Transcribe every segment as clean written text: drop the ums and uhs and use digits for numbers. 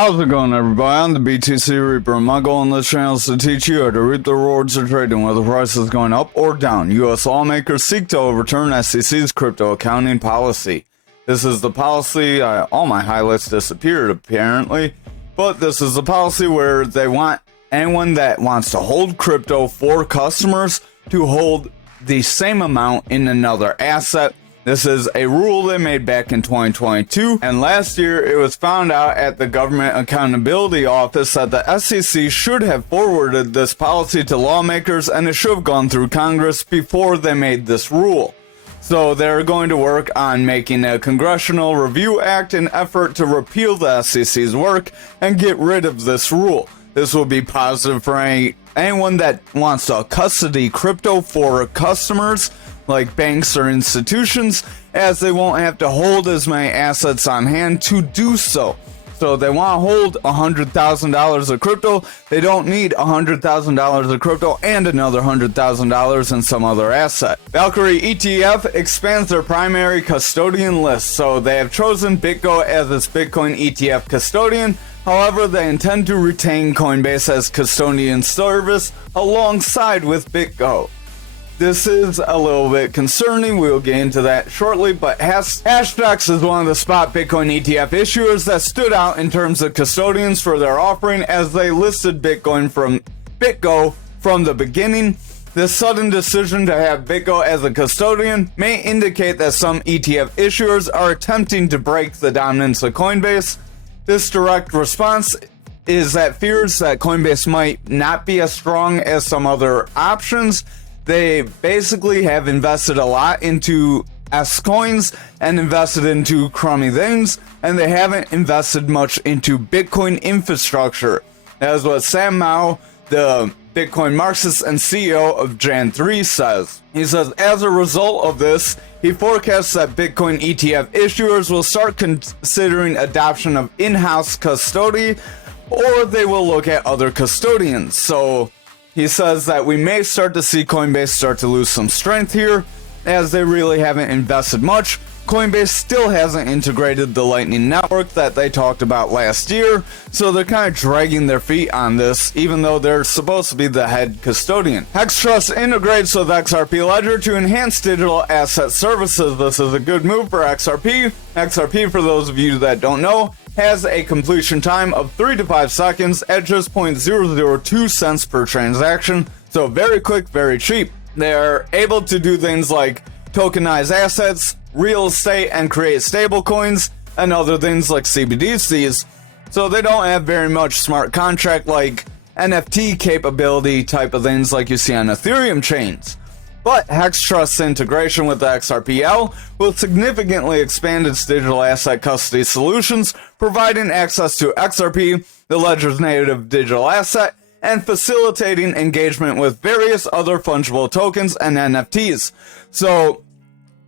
How's it going, everybody? I'm the BTC Reaper, and my goal on this channel is to teach you how to reap the rewards of trading, whether the price is going up or down. U.S. lawmakers seek to overturn SEC's crypto accounting policy. This is the policy, all my highlights disappeared apparently, but this is the policy where they want anyone that wants to hold crypto for customers to hold the same amount in another asset. This is a rule they made back in 2022, and last year it was found out at the Government Accountability Office that the SEC should have forwarded this policy to lawmakers, and it should have gone through Congress before they made this rule. So they're going to work on making a Congressional Review Act in effort to repeal the SEC's work and get rid of this rule. This will be positive for anyone that wants to custody crypto for customers, like banks or institutions, as they won't have to hold as many assets on hand to do so. So they want to hold $100,000 of crypto. They don't need $100,000 of crypto and another $100,000 in some other asset. Valkyrie ETF expands their primary custodian list. So they have chosen BitGo as its Bitcoin ETF custodian. However, they intend to retain Coinbase as custodian service alongside with BitGo. This is a little bit concerning. We'll get into that shortly, but Hashdex is one of the spot Bitcoin ETF issuers that stood out in terms of custodians for their offering, as they listed BitGo from the beginning. This sudden decision to have BitGo as a custodian may indicate that some ETF issuers are attempting to break the dominance of Coinbase. This direct response is that fears that Coinbase might not be as strong as some other options. They basically have invested a lot into S coins and invested into crummy things, and they haven't invested much into Bitcoin infrastructure. That is what Sam Mao, the Bitcoin Marxist and CEO of Jan3, says. He says, as a result of this, he forecasts that Bitcoin ETF issuers will start considering adoption of in-house custody, or they will look at other custodians. So he says that we may start to see Coinbase start to lose some strength here, as they really haven't invested much. Coinbase still hasn't integrated the Lightning Network that they talked about last year, so they're kind of dragging their feet on this, even though they're supposed to be the head custodian. HexTrust integrates with XRP Ledger to enhance digital asset services. This is a good move for XRP. XRP, for those of you that don't know, has a completion time of 3 to 5 seconds at just 0.002 cents per transaction, so very quick, very cheap. They're able to do things like tokenize assets, real estate, and create stablecoins, and other things like CBDCs. So they don't have very much smart contract like NFT capability type of things like you see on Ethereum chains. But HexTrust's integration with the XRPL will significantly expand its digital asset custody solutions, providing access to XRP, the ledger's native digital asset, and facilitating engagement with various other fungible tokens and NFTs. So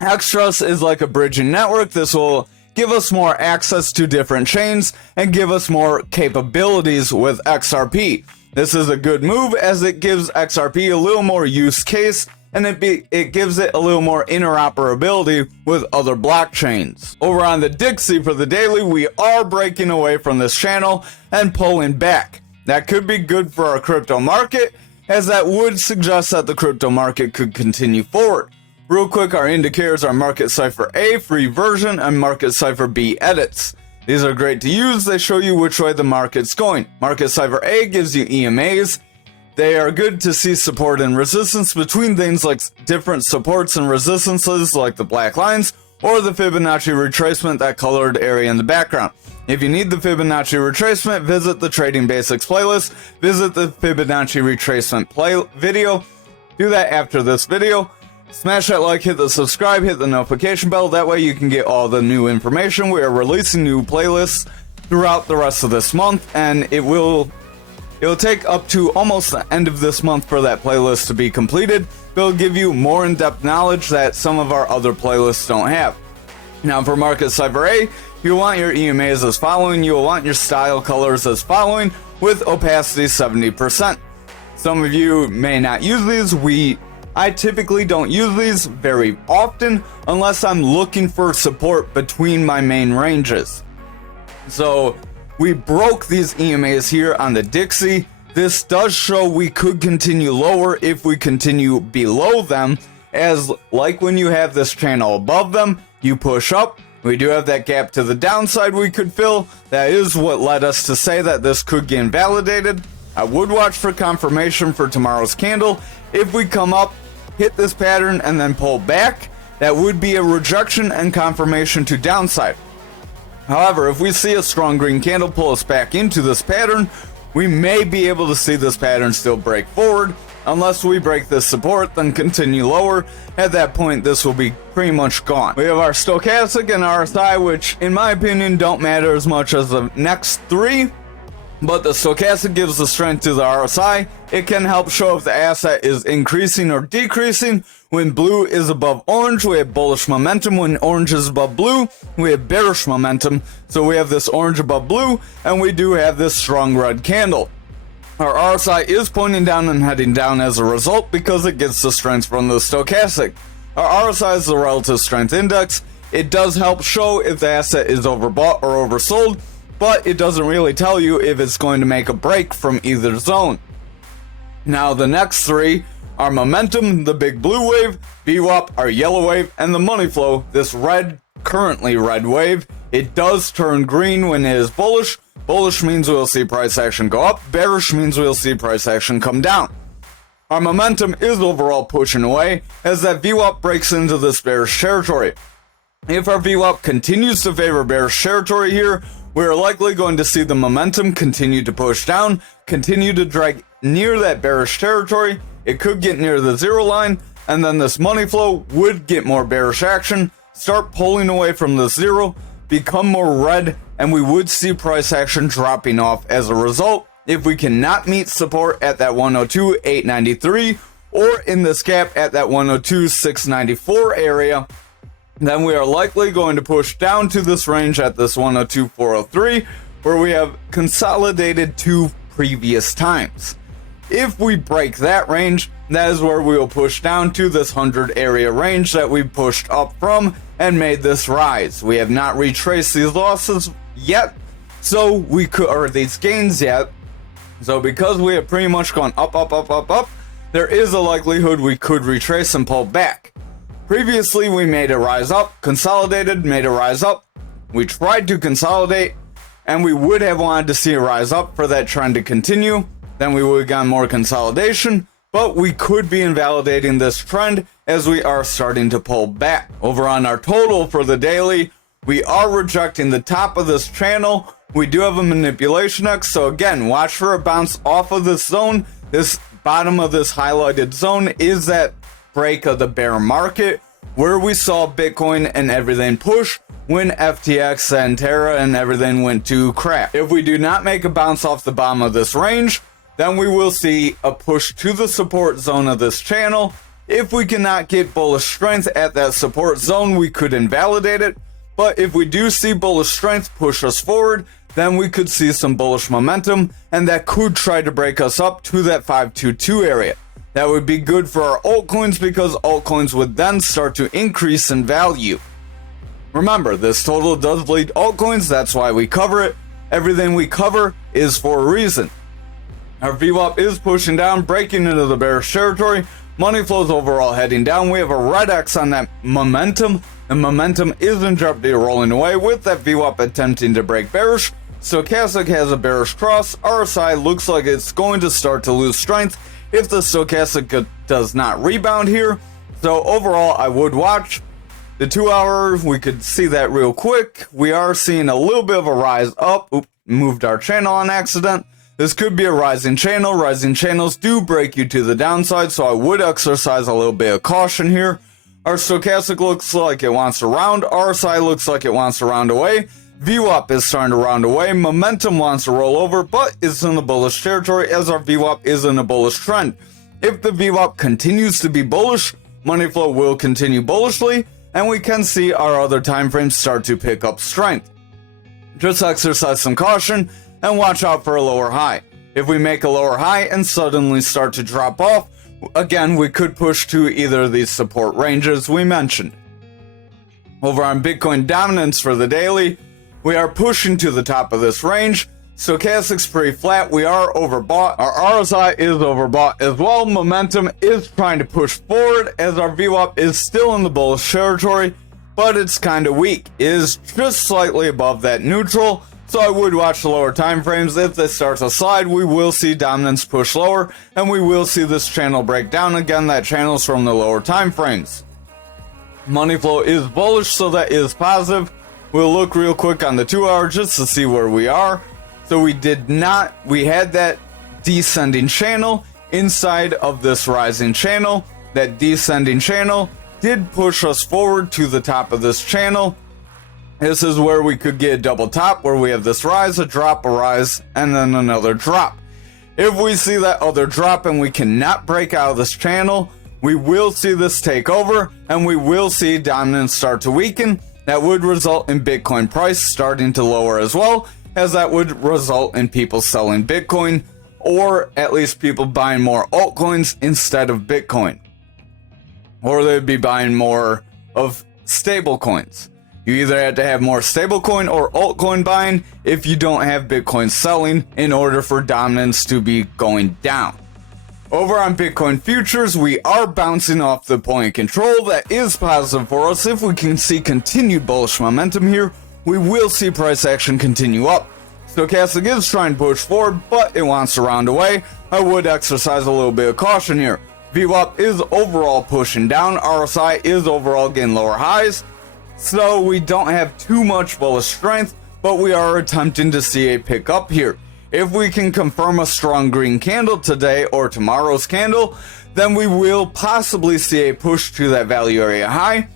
HexTrust is like a bridging network. This will give us more access to different chains and give us more capabilities with XRP. This is a good move, as it gives XRP a little more use case, and it gives it a little more interoperability with other blockchains. Over on the Dixie for the daily, we are breaking away from this channel and pulling back. That could be good for our crypto market, as that would suggest that the crypto market could continue forward. Real quick, our indicators are Market Cipher A, free version, and Market Cipher B edits. These are great to use. They show you which way the market's going. Market Cipher A gives you EMAs. They are good to see support and resistance between things like different supports and resistances like the black lines, or the Fibonacci retracement, that colored area in the background. If you need the Fibonacci retracement, visit the Trading Basics playlist. Visit the Fibonacci retracement video. Do that after this video. Smash that like, hit the subscribe, hit the notification bell. That way you can get all the new information. We are releasing new playlists throughout the rest of this month, and it'll take up to almost the end of this month for that playlist to be completed. It'll give you more in-depth knowledge that some of our other playlists don't have. Now for Market Cipher A, you'll want your EMAs as following. You'll want your style colors as following, with opacity 70%. Some of you may not use these. I typically don't use these very often unless I'm looking for support between my main ranges. So We broke these EMAs here on the Dixie. This does show we could continue lower if we continue below them, as like when you have this channel above them, you push up. We do have that gap to the downside we could fill. That is what led us to say that this could get invalidated. I would watch for confirmation for tomorrow's candle. If we come up, hit this pattern, and then pull back, that would be a rejection and confirmation to downside. However, if we see a strong green candle pull us back into this pattern, we may be able to see this pattern still break forward. Unless we break this support, then continue lower. At that point, this will be pretty much gone. We have our stochastic and RSI, which in my opinion don't matter as much as the next three. But the stochastic gives the strength to the RSI. It can help show if the asset is increasing or decreasing. When blue is above orange, we have bullish momentum. When orange is above blue, we have bearish momentum. So we have this orange above blue, and we do have this strong red candle. Our RSI is pointing down and heading down as a result because it gets the strength from the stochastic. Our RSI is the relative strength index. It does help show if the asset is overbought or oversold, but it doesn't really tell you if it's going to make a break from either zone. Now the next three are momentum, the big blue wave, VWAP, our yellow wave, and the money flow, this red, currently red wave. It does turn green when it is bullish. Bullish means we'll see price action go up. Bearish means we'll see price action come down. Our momentum is overall pushing away as that VWAP breaks into this bearish territory. If our VWAP continues to favor bearish territory here, we are likely going to see the momentum continue to push down, continue to drag near that bearish territory. It could get near the zero line, and then this money flow would get more bearish action, start pulling away from the zero, become more red, and we would see price action dropping off as a result. If we cannot meet support at that 102.893 or in this gap at that 102.694 area, then we are likely going to push down to this range at this 102.403, where we have consolidated two previous times. If we break that range, that is where we will push down to this 100 area range that we pushed up from and made this rise. We have not retraced these losses yet, so we could, or these gains yet. So because we have pretty much gone up, there is a likelihood we could retrace and pull back. Previously, we made a rise up, consolidated, made a rise up. We tried to consolidate, and we would have wanted to see a rise up for that trend to continue. Then we would have gotten more consolidation, but we could be invalidating this trend as we are starting to pull back. Over on our total for the daily, we are rejecting the top of this channel. We do have a manipulation X, so again, watch for a bounce off of this zone. This bottom of this highlighted zone is that break of the bear market where we saw Bitcoin and everything push when FTX and Terra and everything went to crap. If we do not make a bounce off the bottom of this range, then we will see a push to the support zone of this channel. If we cannot get bullish strength at that support zone, we could invalidate it. But if we do see bullish strength push us forward, then we could see some bullish momentum, and that could try to break us up to that 522 area. That would be good for our altcoins because altcoins would then start to increase in value. Remember, this total does lead altcoins, that's why we cover it. Everything we cover is for a reason. Our VWAP is pushing down, breaking into the bearish territory. Money flows overall heading down. We have a red X on that momentum, and momentum is in jeopardy of rolling away with that VWAP attempting to break bearish. Stochastic has a bearish cross. RSI looks like it's going to start to lose strength if the stochastic does not rebound here. So overall, I would watch. The 2 hour, we could see that real quick. We are seeing a little bit of a rise up. Oop, moved our channel on accident. This could be a rising channel. Rising channels do break you to the downside, so I would exercise a little bit of caution here. Our stochastic looks like it wants to round. RSI looks like it wants to round away. VWAP is starting to round away. Momentum wants to roll over, but it's in the bullish territory as our VWAP is in a bullish trend. If the VWAP continues to be bullish, money flow will continue bullishly, and we can see our other time frames start to pick up strength. Just exercise some caution and watch out for a lower high. If we make a lower high and suddenly start to drop off, again, we could push to either of these support ranges we mentioned. Over on Bitcoin dominance for the daily, we are pushing to the top of this range. Stochastic's pretty flat. We are overbought. Our RSI is overbought as well. Momentum is trying to push forward as our VWAP is still in the bullish territory, but it's kind of weak. It is just slightly above that neutral. So I would watch the lower time frames. If this starts to slide, we will see dominance push lower, and we will see this channel break down again. That channel's from the lower time frames. Money flow is bullish, so that is positive. We'll look real quick on the 2 hour just to see where we are. So we had that descending channel inside of this rising channel. That descending channel did push us forward to the top of this channel. This is where we could get a double top, where we have this rise, a drop, a rise, and then another drop. If we see that other drop and we cannot break out of this channel, we will see this take over, and we will see dominance start to weaken. That would result in Bitcoin price starting to lower as well, as that would result in people selling Bitcoin, or at least people buying more altcoins instead of Bitcoin. Or they'd be buying more of stable coins. You either have to have more stablecoin or altcoin buying if you don't have Bitcoin selling in order for dominance to be going down. Over on Bitcoin futures, we are bouncing off the point of control. That is positive for us. If we can see continued bullish momentum here, we will see price action continue up. Stochastic is trying to push forward, but it wants to round away. I would exercise a little bit of caution here. VWAP is overall pushing down. RSI is overall getting lower highs. So we don't have too much bullish strength, but we are attempting to see a pickup here. If we can confirm a strong green candle today or tomorrow's candle, then we will possibly see a push to that value area high.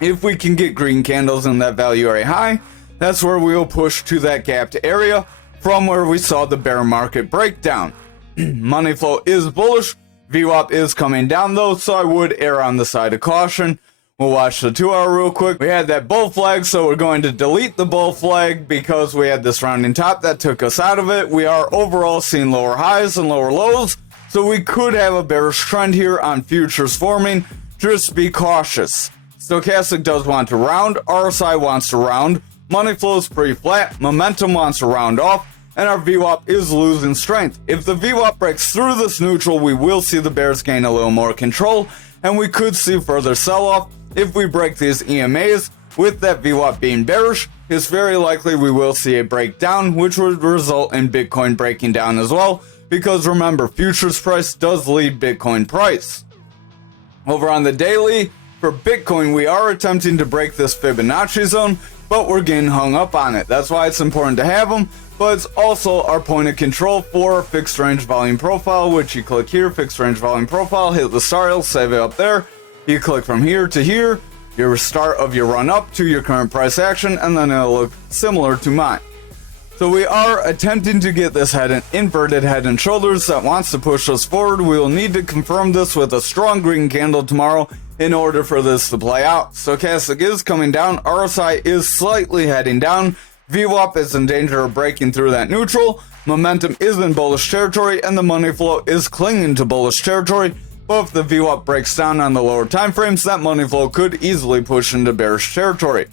If we can get green candles in that value area high, that's where we will push to that gapped area from where we saw the bear market breakdown. Money flow is bullish. VWAP is coming down though, so I would err on the side of caution. We'll watch the 2 hour real quick. We had that bull flag, so we're going to delete the bull flag because we had this rounding top that took us out of it. We are overall seeing lower highs and lower lows, so we could have a bearish trend here on futures forming. Just be cautious. Stochastic does want to round, RSI wants to round, money flow is pretty flat, momentum wants to round off, and our VWAP is losing strength. If the VWAP breaks through this neutral, we will see the bears gain a little more control, and we could see further sell-off. If we break these EMAs, with that VWAP being bearish, it's very likely we will see a breakdown, which would result in Bitcoin breaking down as well, because remember, futures price does lead Bitcoin price. Over on the daily, for Bitcoin, we are attempting to break this Fibonacci zone, but we're getting hung up on it. That's why it's important to have them, but it's also our point of control for fixed range volume profile, which you click here, fixed range volume profile, hit the star, it'll save it up there. You click from here to here, your start of your run up to your current price action, and then it'll look similar to mine. So we are attempting to get this inverted head and shoulders that wants to push us forward. We will need to confirm this with a strong green candle tomorrow in order for this to play out. Stochastic is coming down, RSI is slightly heading down, VWAP is in danger of breaking through that neutral, momentum is in bullish territory, and the money flow is clinging to bullish territory. But if the VWAP breaks down on the lower time frames, that money flow could easily push into bearish territory.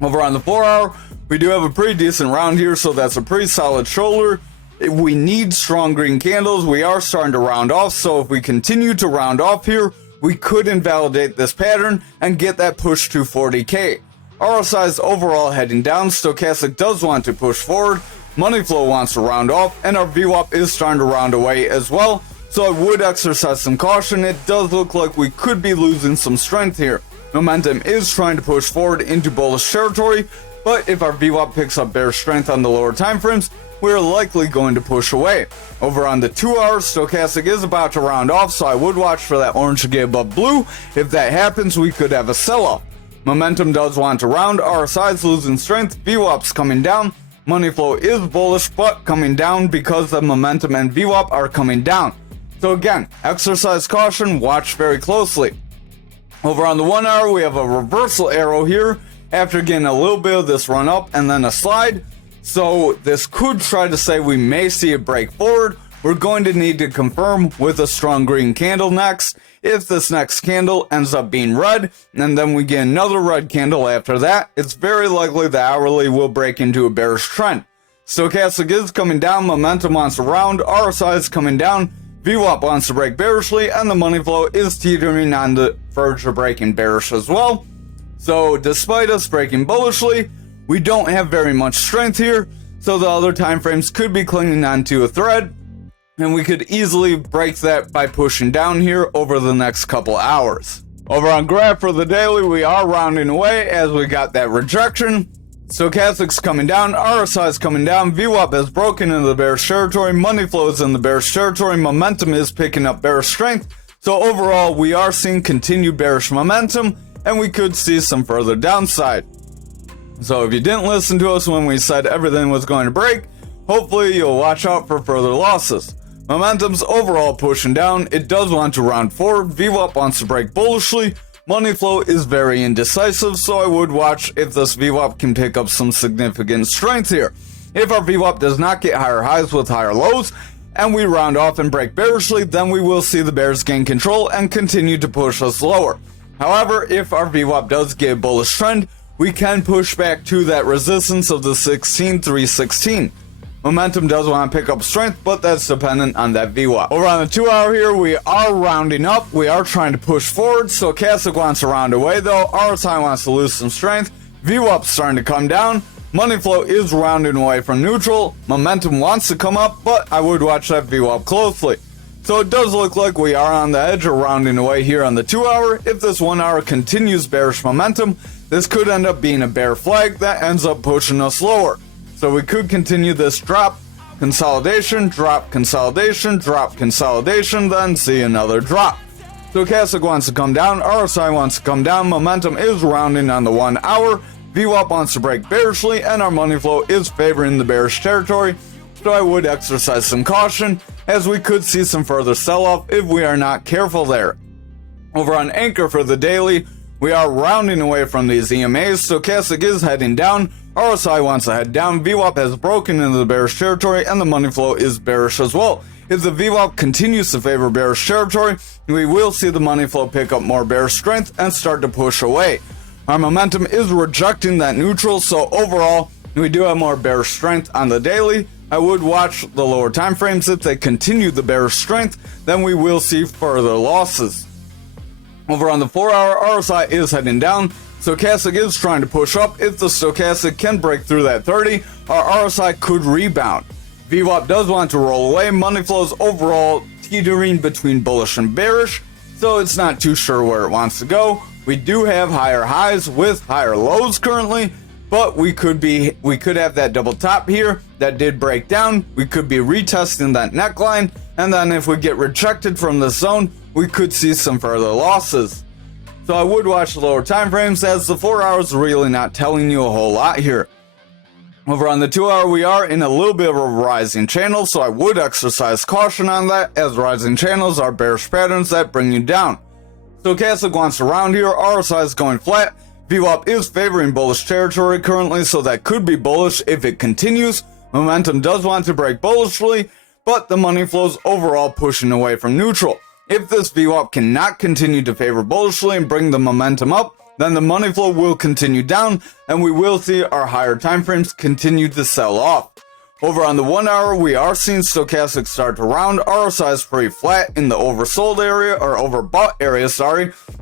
Over on the 4 hour, we do have a pretty decent round here, so that's a pretty solid shoulder. We need strong green candles. We are starting to round off, so if we continue to round off here, we could invalidate this pattern and get that push to 40k. RSI is overall heading down. Stochastic does want to push forward. Money flow wants to round off, and our VWAP is starting to round away as well. So I would exercise some caution. It does look like we could be losing some strength here. Momentum is trying to push forward into bullish territory, but if our VWAP picks up bearish strength on the lower time frames, we're likely going to push away. Over on the 2 hours, Stochastic is about to round off, so I would watch for that orange to get above blue. If that happens, we could have a sell-off. Momentum does want to round, RSI is losing strength, VWAP's coming down, money flow is bullish, but coming down because the momentum and VWAP are coming down. So again, exercise caution, watch very closely. Over on the 1 hour, we have a reversal arrow here after getting a little bit of this run up and then a slide. So this could try to say we may see a break forward. We're going to need to confirm with a strong green candle next. If this next candle ends up being red, and then we get another red candle after that, it's very likely the hourly will break into a bearish trend. Stochastic is coming down, momentum wants to round, RSI is coming down, VWAP wants to break bearishly, and the money flow is teetering on the verge of breaking bearish as well. So despite us breaking bullishly, we don't have very much strength here, so the other time frames could be clinging onto a thread, and we could easily break that by pushing down here over the next couple hours. Over on graph for the daily, we are rounding away as we got that rejection. Stochastic's coming down, RSI is coming down, VWAP has broken into the bearish territory, money flow is in the bearish territory, momentum is picking up bearish strength. So overall, we are seeing continued bearish momentum, and we could see some further downside. So if you didn't listen to us when we said everything was going to break, hopefully you'll watch out for further losses. Momentum's overall pushing down, it does want to round forward, VWAP wants to break bullishly, money flow is very indecisive, so I would watch if this VWAP can pick up some significant strength here. If our VWAP does not get higher highs with higher lows, and we round off and break bearishly, then we will see the bears gain control and continue to push us lower. However, if our VWAP does get a bullish trend, we can push back to that resistance of the 16,316. Momentum does want to pick up strength, but that's dependent on that VWAP. Over on the 2 hour here, we are rounding up. We are trying to push forward. Stochastic wants to round away though. RSI wants to lose some strength. VWAP's starting to come down. Money flow is rounding away from neutral. Momentum wants to come up, but I would watch that VWAP closely. So it does look like we are on the edge of rounding away here on the 2 hour. If this 1 hour continues bearish momentum, this could end up being a bear flag that ends up pushing us lower. So we could continue this drop, consolidation, drop, consolidation, drop, consolidation, then see another drop. Stochastic wants to come down, RSI wants to come down, momentum is rounding on the 1 hour, VWAP wants to break bearishly, and our money flow is favoring the bearish territory, so I would exercise some caution, as we could see some further sell-off if we are not careful there. Over on Ankr for the daily, we are rounding away from these EMAs, Stochastic is heading down, RSI wants to head down, VWAP has broken into the bearish territory, and the money flow is bearish as well. If the VWAP continues to favor bearish territory, we will see the money flow pick up more bearish strength and start to push away. Our momentum is rejecting that neutral, so overall, we do have more bearish strength on the daily. I would watch the lower time frames. If they continue the bearish strength, then we will see further losses. Over on the 4 hour, RSI is heading down. Stochastic is trying to push up. If the Stochastic can break through that 30, our RSI could rebound. VWAP does want to roll away. Money flows overall teetering between bullish and bearish, so it's not too sure where it wants to go. We do have higher highs with higher lows currently, but we could have that double top here that did break down. We could be retesting that neckline, and then if we get rejected from the zone, we could see some further losses. So I would watch the lower time frames, as the 4 hours really not telling you a whole lot here. Over on the 2 hour, we are in a little bit of a rising channel, so I would exercise caution on that, as rising channels are bearish patterns that bring you down. Stochastic wants to round here, RSI is going flat, VWAP is favoring bullish territory currently, so that could be bullish if it continues. Momentum does want to break bullishly, but the money flows overall pushing away from neutral. If this VWAP cannot continue to favor bullishly and bring the momentum up, then the money flow will continue down, and we will see our higher time frames continue to sell off. Over on the 1 hour, we are seeing Stochastic start to round. RSI is pretty flat in the oversold area, or overbought area,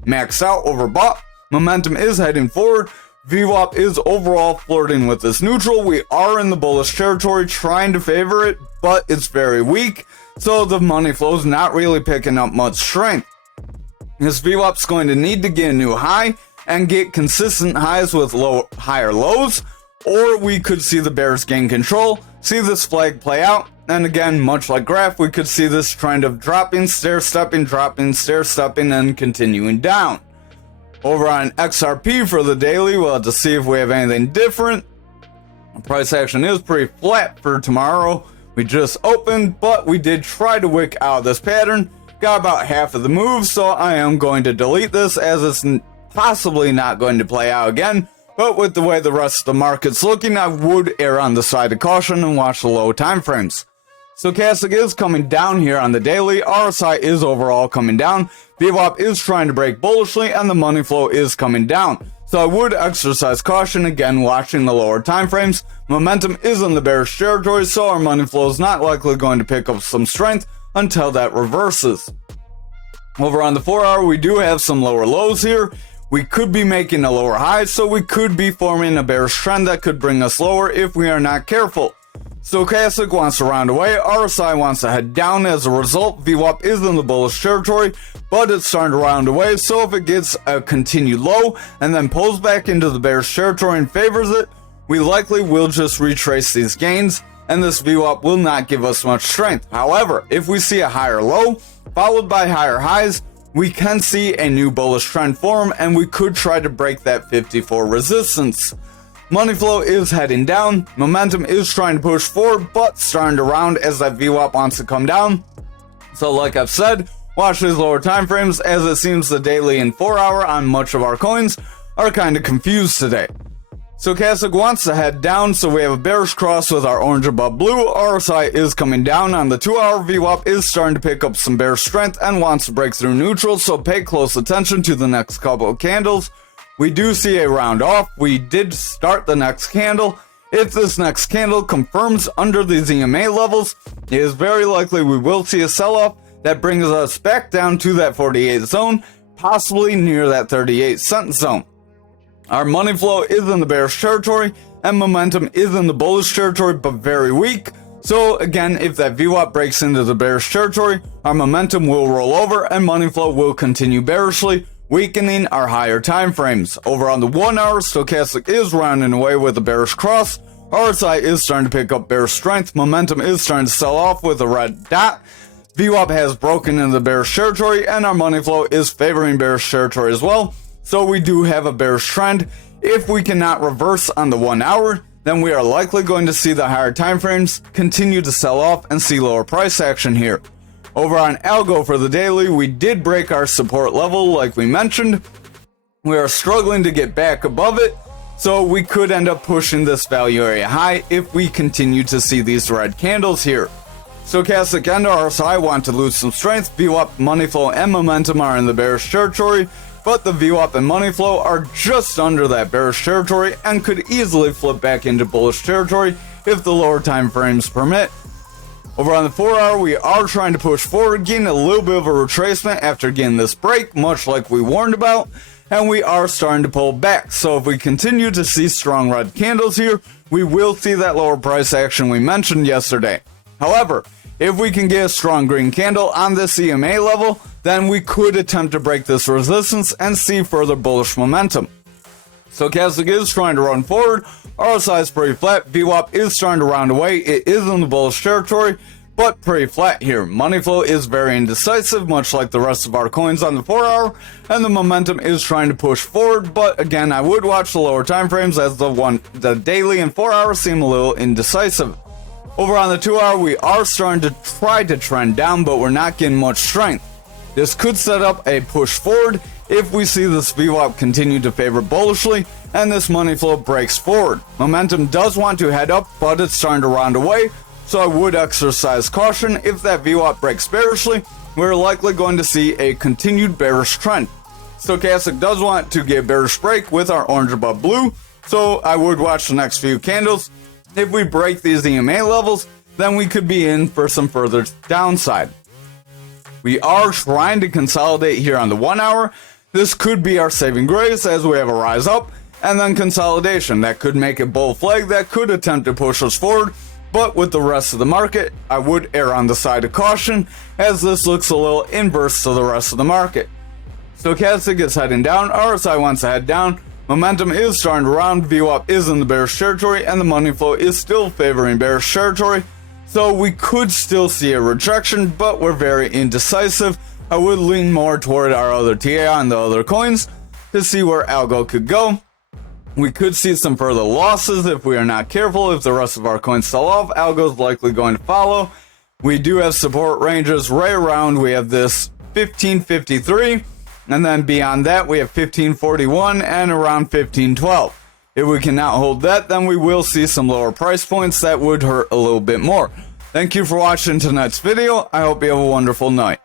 max out, overbought. Momentum is heading forward. VWAP is overall flirting with this neutral. We are in the bullish territory trying to favor it, but it's very weak, so the money flow is not really picking up much strength. This VWAP's going to need to get a new high and get consistent highs with higher lows, or we could see the bears gain control, see this flag play out, and again, much like graph, we could see this trend of dropping, stair-stepping, dropping, stair-stepping, and continuing down. Over on XRP for the daily, we'll have to see if we have anything different. The price action is pretty flat for tomorrow. We just opened, but we did try to wick out of this pattern. Got about half of the move, so I am going to delete this, as it's possibly not going to play out again. But with the way the rest of the market's looking, I would err on the side of caution and watch the low time frames. Stochastic is coming down here on the daily. RSI is overall coming down. VWAP is trying to break bullishly, and the money flow is coming down. So I would exercise caution, again watching the lower time frames. Momentum is in the bearish territory, so our money flow is not likely going to pick up some strength until that reverses. Over on the 4-hour, we do have some lower lows here. We could be making a lower high, so we could be forming a bearish trend that could bring us lower if we are not careful. Stochastic wants to round away, RSI wants to head down. As a result, VWAP is in the bullish territory, but it's starting to round away, so if it gets a continued low and then pulls back into the bearish territory and favors it, we likely will just retrace these gains, and this VWAP will not give us much strength. However, if we see a higher low, followed by higher highs, we can see a new bullish trend form, and we could try to break that 54 resistance. Money flow is heading down, momentum is trying to push forward, but starting to round as that VWAP wants to come down. So like I've said, watch these lower time frames, as it seems the daily and 4-hour on much of our coins are kind of confused today. Stochastic wants to head down, so we have a bearish cross with our orange above blue. RSI is coming down on the 2-hour. VWAP is starting to pick up some bearish strength and wants to break through neutral, so pay close attention to the next couple of candles. We do see a round off. We did start the next candle. If this next candle confirms under these EMA levels, it is very likely we will see a sell-off that brings us back down to that 48 zone, possibly near that 38-cent zone. Our money flow is in the bearish territory, and momentum is in the bullish territory, but very weak. So again, if that VWAP breaks into the bearish territory, our momentum will roll over and money flow will continue bearishly, weakening our higher time frames. Over on the 1-hour, stochastic is rounding away with a bearish cross. RSI is starting to pick up bearish strength. Momentum is starting to sell off with a red dot. VWAP has broken into the bearish territory, and our money flow is favoring bearish territory as well. So we do have a bearish trend. If we cannot reverse on the 1-hour, then we are likely going to see the higher time frames continue to sell off and see lower price action here. Over on ALGO for the daily, we did break our support level like we mentioned. We are struggling to get back above it, so we could end up pushing this value area high if we continue to see these red candles here. Stochastic and RSI want to lose some strength. VWAP, money flow, and momentum are in the bearish territory, but the VWAP and money flow are just under that bearish territory and could easily flip back into bullish territory if the lower time frames permit. Over on the 4-hour, we are trying to push forward, getting a little bit of a retracement after getting this break, much like we warned about, and we are starting to pull back. So if we continue to see strong red candles here, we will see that lower price action we mentioned yesterday. However, if we can get a strong green candle on this EMA level, then we could attempt to break this resistance and see further bullish momentum. Stochastic is trying to run forward. RSI is pretty flat. VWAP is starting to round away. It is in the bullish territory, but pretty flat here. Money flow is very indecisive, much like the rest of our coins on the 4-hour, and the momentum is trying to push forward. But again, I would watch the lower time frames, as the daily and 4-hour seem a little indecisive. Over on the 2-hour, we are starting to try to trend down, but we're not getting much strength. This could set up a push forward if we see this VWAP continue to favor bullishly and this money flow breaks forward. Momentum does want to head up, but it's starting to round away, so I would exercise caution. If that VWAP breaks bearishly, we're likely going to see a continued bearish trend. Stochastic does want to get a bearish break with our orange above blue, so I would watch the next few candles. If we break these EMA levels, then we could be in for some further downside. We are trying to consolidate here on the 1-hour. This could be our saving grace, as we have a rise up and then consolidation. That could make a bull flag that could attempt to push us forward, but with the rest of the market, I would err on the side of caution, as this looks a little inverse to the rest of the market. Stochastic is heading down. RSI wants to head down. Momentum is starting to round. VWAP is in the bearish territory, and the money flow is still favoring bearish territory. So we could still see a rejection, but we're very indecisive. I would lean more toward our other TA and the other coins to see where ALGO could go. We could see some further losses if we are not careful. If the rest of our coins sell off, ALGO is likely going to follow. We do have support ranges right around. We have this 1553, and then beyond that we have 1541 and around 1512. If we cannot hold that, then we will see some lower price points that would hurt a little bit more. Thank you for watching tonight's video. I hope you have a wonderful night.